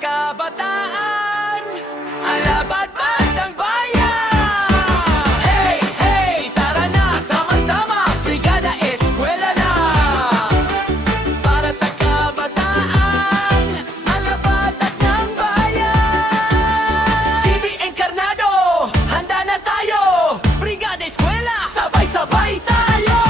kabataan, alabat ng bayan. Hey, hey, tara na, sama-sama, Brigada Eskwela na. Para sa kabataan, alabat ng bayan. CB Encarnado, handa na tayo. Brigada Eskwela, sabay-sabay tayo.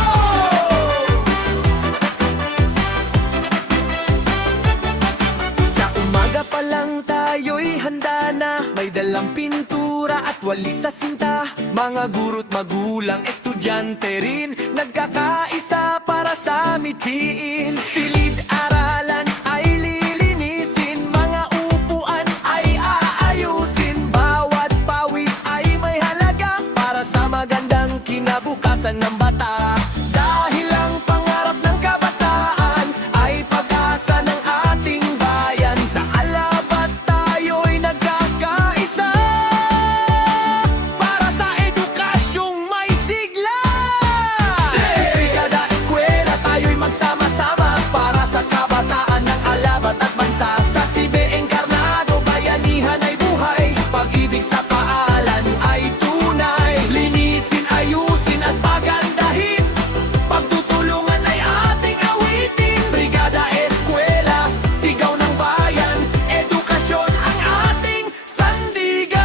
Sa umaga pa lang tayo'y handa na. May dalang pintura at walis sa sinta. Mga guro't magulang, estudyante rin, nagkakaisa para sa mithiin. Silid-aralan ay lilinisin, mga upuan ay aayusin. Bawat pawis ay may halaga para sa magandang kinabukasan ng bata. Dahil ang pangarap ng kabataan ay pag-asa ng ating bayan. Sa alabat tayo'y nagkakaisa para sa edukasyong may sigla. Brigada Eskwela, tayo'y magsama-sama para sa kabataan ng alabat at bansa. Sa CB Encarnado, bayanihan ay buhay, pag-ibig sa paalan ay tunay. Linisin, ayusin at pagandahin, pagtutulungan ay ating awitin. Brigada Eskwela, sigaw ng bayan, edukasyon ang ating sandigan.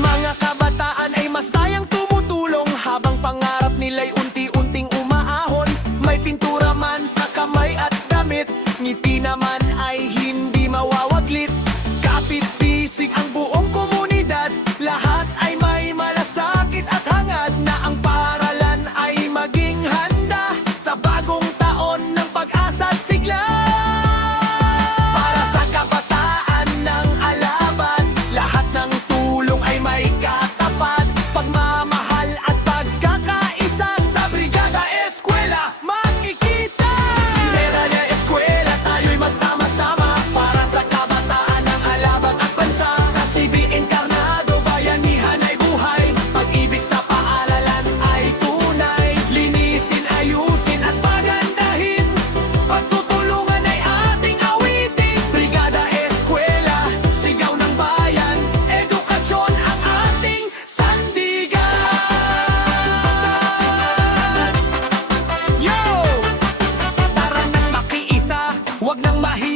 Mga kabataan ay masayang tumutulong habang pangarap nila'y unti-unting umaahon. May pintura man sa kamay at damit, ngiti naman ay hindi mawawaglit. Kapit-bisig ang buong komunidad, lahat ay may malasakit at hangad na ang paaralan ay maging handa sa bagong taon ng pag-asa at sigla. Para sa kabataan ng alabat, lahat ng tulong ay may katapat. Pagmamahal at pagkakaisa sa Brigada Eskwela makikita. Brigada Eskwela, tayo'y magsama-sama para sa kabataan ng alabat at bansa. Sa CB Encarnado, bayanihan ay buhay, pag-ibig sa paaralan ay tunay. Linisin, ayusin at pagandahin, pagtutulungan ay ating awitin. Brigada Eskwela, sigaw ng bayan, edukasyon ang ating sandigan. Yo! Tara nang makiisa, wag nang mahiya.